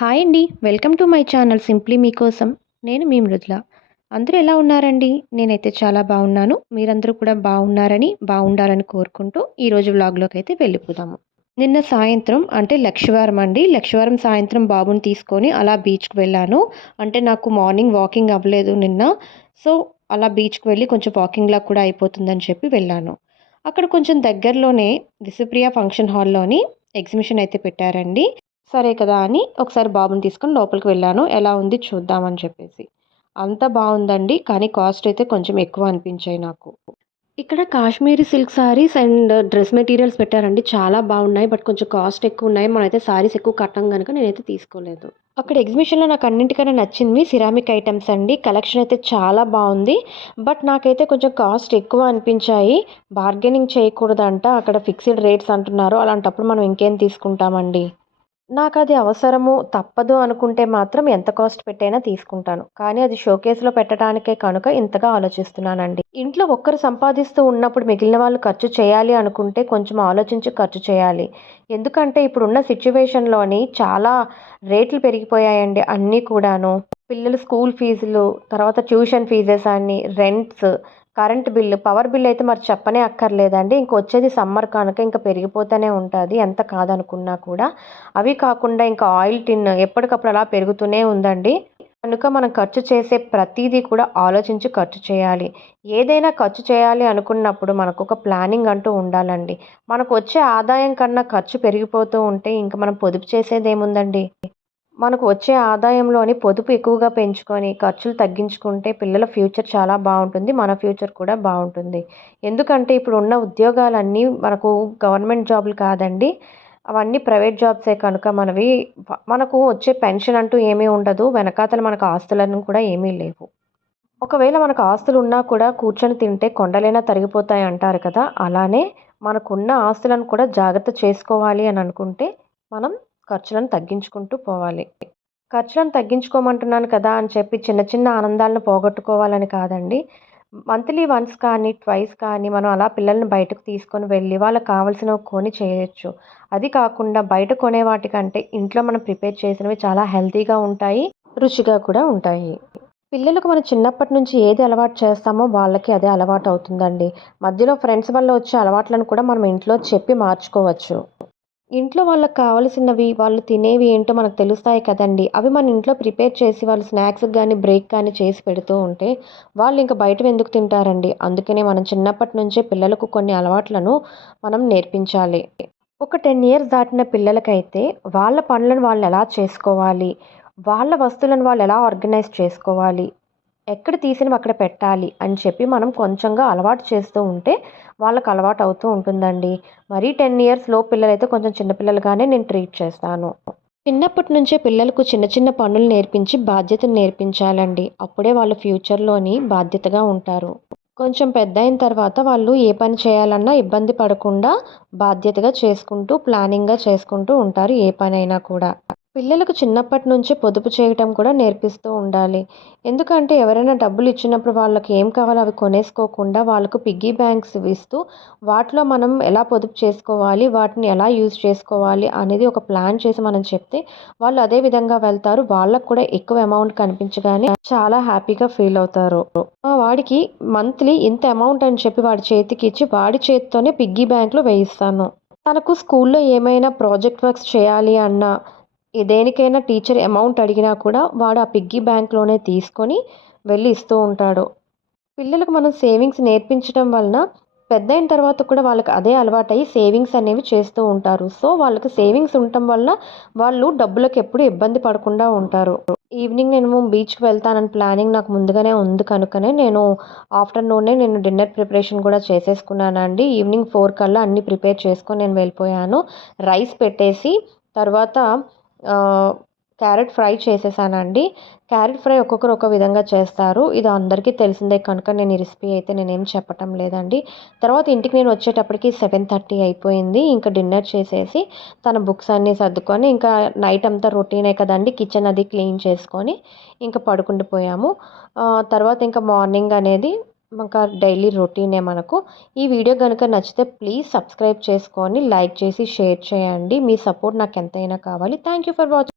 Hi అండి. Welcome to my channel simply మీకోసం. నేను మీ మృదుల. అందరూ ఎలా ఉన్నారండి? నేనైతే చాలా బాగున్నాను. మీరందరూ కూడా బాగుండాలని కోరుకుంటూ ఈరోజు వ్లాగ్‌లోకైతే వెళ్ళిపోదాము. నిన్న సాయంత్రం అంటే లక్షవారం అండి. లక్షవారం సాయంత్రం బాబుని తీసుకొని అలా బీచ్‌కి వెళ్ళాను. అంటే నాకు మార్నింగ్ వాకింగ్ అవ్వలేదు నిన్న. సో, అలా బీచ్‌కి వెళ్ళి కొంచెం వాకింగ్‌లా కూడా అయిపోతుందని చెప్పి వెళ్ళాను. అక్కడ కొంచెం దగ్గరలోనే విశ్వప్రియ ఫంక్షన్ హాల్‌లోని ఎగ్జిబిషన్ అయితే పెట్టారండి. సరే కదా అని ఒకసారి బాబుని తీసుకొని లోపలికి వెళ్ళాను. ఎలా ఉంది చూద్దామని చెప్పేసి. అంతా బావుందండి. కానీ కాస్ట్ అయితే కొంచెం ఎక్కువ అనిపించాయి నాకు. ఇక్కడ Kashmiri silk saris and dress materials పెట్టారండి. చాలా బాగున్నాయి. బట్ కొంచెం కాస్ట్ ఎక్కువున్నాయి. మనమైతే సారీస్ ఎక్కువ కట్టం గనుక నేనైతే తీసుకోలేదు. అక్కడ ఎగ్జిబిషన్‌లో నాకు అన్నింటికన్నా నచ్చింది సిరామిక్ ఐటెమ్స్ అండి. కలెక్షన్ అయితే చాలా బావుంది. బట్ నాకైతే కొంచెం కాస్ట్ ఎక్కువ అనిపించాయి. బార్గెనింగ్ చేయకూడదంట. అక్కడ ఫిక్స్డ్ రేట్స్ అంటున్నారు. అలాంటప్పుడు మనం ఇంకేం తీసుకుంటామండి. నాకది అవసరము, తప్పదు అనుకుంటే మాత్రం ఎంత కాస్ట్ పెట్టైనా తీసుకుంటాను. కానీ అది షోకేస్‌లో పెట్టడానికే కనుక ఇంతగా ఆలోచిస్తున్నానండి. ఇంట్లో ఒక్కరు సంపాదిస్తూ ఉన్నప్పుడు మిగిలిన వాళ్ళు ఖర్చు చేయాలి అనుకుంటే కొంచెం ఆలోచించి ఖర్చు చేయాలి. ఎందుకంటే ఇప్పుడున్న సిట్యుయేషన్‌లోని చాలా రేట్లు పెరిగిపోయాయండి అన్నీ కూడాను. పిల్లల స్కూల్ ఫీజులు, తర్వాత ట్యూషన్ ఫీజెస్ అని, rents, current bill, power bill అయితే మరి చెప్పనే అక్కర్లేదండి. ఇంకొచ్చేది సమ్మర్ కనుక ఇంక పెరిగిపోతూనే ఉంటది ఎంత కాదనుకున్నా కూడా. అవి కాకుండా ఇంకా ఆయిల్ టిన్ ఎప్పటికప్పుడు అలా పెరుగుతూనే ఉందండి. కనుక మనం ఖర్చు చేసే ప్రతీదీ కూడా ఆలోచించి ఖర్చు చేయాలి. ఏదైనా ఖర్చు చేయాలి అనుకున్నప్పుడు మనకొక ప్లానింగ్ అంటూ ఉండాలండి. మనకొచ్చే ఆదాయం కన్నా ఖర్చు పెరిగిపోతూ ఉంటే ఇంక మనం పొదుపు చేసేదేముందండి? మనకు వచ్చే ఆదాయంలోని పొదుపు ఎక్కువగా పెంచుకొని, ఖర్చులు తగ్గించుకుంటే పిల్లల ఫ్యూచర్ చాలా బావుంటుంది. మన ఫ్యూచర్ కూడా బావుంటుంది. ఎందుకంటే ఇప్పుడున్న ఉద్యోగాలన్నీ మనకు గవర్నమెంట్ జాబ్‌లు కాదండి. అవన్నీ ప్రైవేట్ జాబ్సే కనుక మనకు వచ్చే పెన్షన్ అంటూ ఏమీ ఉండదు. వెనకాతల మనకు ఆస్తులను కూడా ఏమీ లేవు. ఒకవేళ మనకు ఆస్తులున్నా కూడా కూర్చొని తింటే కొండలైనా తరిగిపోతాయి అంటారు కదా! అలానే మనకున్న ఆస్తులను కూడా జాగ్రత్త చేసుకోవాలి అని అనుకుంటే, మనం ఖర్చులను తగ్గించుకుంటూ పోవాలి. ఖర్చులను తగ్గించుకోమంటున్నాను కదా అని చెప్పి చిన్న చిన్న ఆనందాలను పోగొట్టుకోవాలని కాదండి. మంత్లీ వన్స్ కానీ, ట్వైస్ కానీ మనం అలా పిల్లల్ని బయటకు తీసుకొని వెళ్ళి వాళ్ళకి కావాల్సినవి కొని చేయొచ్చు. అది కాకుండా బయట కొనే వాటికంటే ఇంట్లో మనం ప్రిపేర్ చేసినవి చాలా హెల్తీగా ఉంటాయి. రుచిగా కూడా ఉంటాయి. పిల్లలకు మనం చిన్నప్పటి నుంచి ఏది అలవాటు చేస్తామో వాళ్ళకి అదే అలవాటవుతుందండి. మధ్యలో ఫ్రెండ్స్ వల్ల వచ్చే అలవాట్లను కూడా మనం ఇంట్లో చెప్పి మార్చుకోవచ్చు. ఇంట్లో వాళ్ళకి కావాల్సినవి, వాళ్ళు తినేవి ఏంటో మనకు తెలుస్తాయి కదండీ! అవి మన ఇంట్లో ప్రిపేర్ చేసి వాళ్ళు స్నాక్స్‌కి గానీ, బ్రేక్ కానీ చేసి పెడుతూ ఉంటే, వాళ్ళింక బయటవెందుకు తింటారండి? అందుకనే మనం చిన్నప్పటి నుంచే పిల్లలకు కొన్ని అలవాట్లను మనం నేర్పించాలి. ఒక 10 ఇయర్స్ దాటిన పిల్లలకైతే వాళ్ళ పనులను వాళ్ళెలా చేసుకోవాలి? వాళ్ళ వస్తువులను వాళ్ళెలా ఆర్గనైజ్ చేసుకోవాలి? ఎక్కడ తీసినవి అక్కడ పెట్టాలి అని చెప్పి మనం కొంచెంగా అలవాటు చేస్తూ ఉంటే వాళ్ళకి అలవాటు అవుతూ ఉంటుందండి. మరీ 10 ఇయర్స్ లోపు పిల్లలైతే కొంచెం చిన్న పిల్లలుగానే నేను ట్రీట్ చేస్తాను. చిన్నప్పటి నుంచే పిల్లలకు చిన్న చిన్న పనులు నేర్పించి బాధ్యతను నేర్పించాలండి. అప్పుడే వాళ్ళు ఫ్యూచర్‌లోని బాధ్యతగా ఉంటారు. కొంచెం పెద్దయిన తర్వాత వాళ్ళు ఏ పని చేయాలన్నా ఇబ్బంది పడకుండా బాధ్యతగా చేసుకుంటూ, ప్లానింగ్‌గా చేసుకుంటూ ఉంటారు ఏ పనైనా కూడా. పిల్లలకు చిన్నప్పటి నుంచే పొదుపు చేయటం కూడా నేర్పిస్తూ ఉండాలి. ఎందుకంటే ఎవరైనా డబ్బులు ఇచ్చినప్పుడు వాళ్ళకి ఏం కావాలో అవి కొనేసుకోకుండా వాళ్ళకు పిగ్గీ బ్యాంక్స్ ఇస్తూ వాటిలో మనం ఎలా పొదుపు చేసుకోవాలి, వాటిని ఎలా యూజ్ చేసుకోవాలి అనేది ఒక ప్లాన్ చేసి మనం చెప్తే వాళ్ళు అదే విధంగా వెళ్తారు. వాళ్ళకి కూడా ఎక్కువ అమౌంట్ కనిపించగానే చాలా హ్యాపీగా ఫీల్ అవుతారు. మా వాడికి మంత్లీ ఇంత అమౌంట్ అని చెప్పి వాడి చేతికిచ్చి వాడి చేత్తోనే పిగ్గీ బ్యాంక్‌లో వేయిస్తాను. తనకు స్కూల్లో ఏమైనా ప్రాజెక్ట్ వర్క్స్ చేయాలి అన్నా దేనికైనా టీచర్ అమౌంట్ అడిగినా కూడా వాడు ఆ పిగ్గీ బ్యాంక్‌లోనే తీసుకొని వెళ్ళి ఇస్తూ ఉంటాడు. పిల్లలకు మనం సేవింగ్స్ నేర్పించడం వలన పెద్దయిన తర్వాత కూడా వాళ్ళకి అదే అలవాటయ్యి సేవింగ్స్ అనేవి చేస్తూ ఉంటారు. సో, వాళ్ళకి సేవింగ్స్ ఉండటం వల్ల వాళ్ళు డబ్బులకి ఎప్పుడు ఇబ్బంది పడకుండా ఉంటారు. ఈవినింగ్ నేను బీచ్‌కి వెళ్తానని ప్లానింగ్ నాకు ముందుగానే ఉంది కనుకనే ఆఫ్టర్‌నూనే నేను డిన్నర్ ప్రిపరేషన్ కూడా చేసేసుకున్నానండి. ఈవినింగ్ 4 కల్లా అన్నీ ప్రిపేర్ చేసుకొని నేను వెళ్ళిపోయాను. రైస్ పెట్టేసి తర్వాత ఆహ్, క్యారెట్ ఫ్రై చేసేసానండి. క్యారెట్ ఫ్రై ఒక్కొక్కరు ఒక్కో విధంగా చేస్తారు. ఇది అందరికీ తెలిసిందే కనుక నేను ఈ రెసిపీ అయితే నేనేం చెప్పటం లేదండి. తర్వాత ఇంటికి నేను వచ్చేటప్పటికి 7:30 అయిపోయింది. ఇంకా డిన్నర్ చేసేసి తన బుక్స్ అన్నీ సర్దుకొని ఇంకా నైట్ అంతా రొటీనే కదండీ! కిచెన్ అది క్లీన్ చేసుకొని ఇంకా పడుకుండిపోయాము. తర్వాత ఇంకా మార్నింగ్ అనేది ఇంకా డైలీ రొటీనే మనకు. ఈ వీడియో గనుక నచ్చితే ప్లీజ్ సబ్స్క్రైబ్ చేసుకొని, లైక్ చేసి, షేర్ చేయండి. మీ సపోర్ట్ నాకెంతైనా కావాలి. Thank you for watching.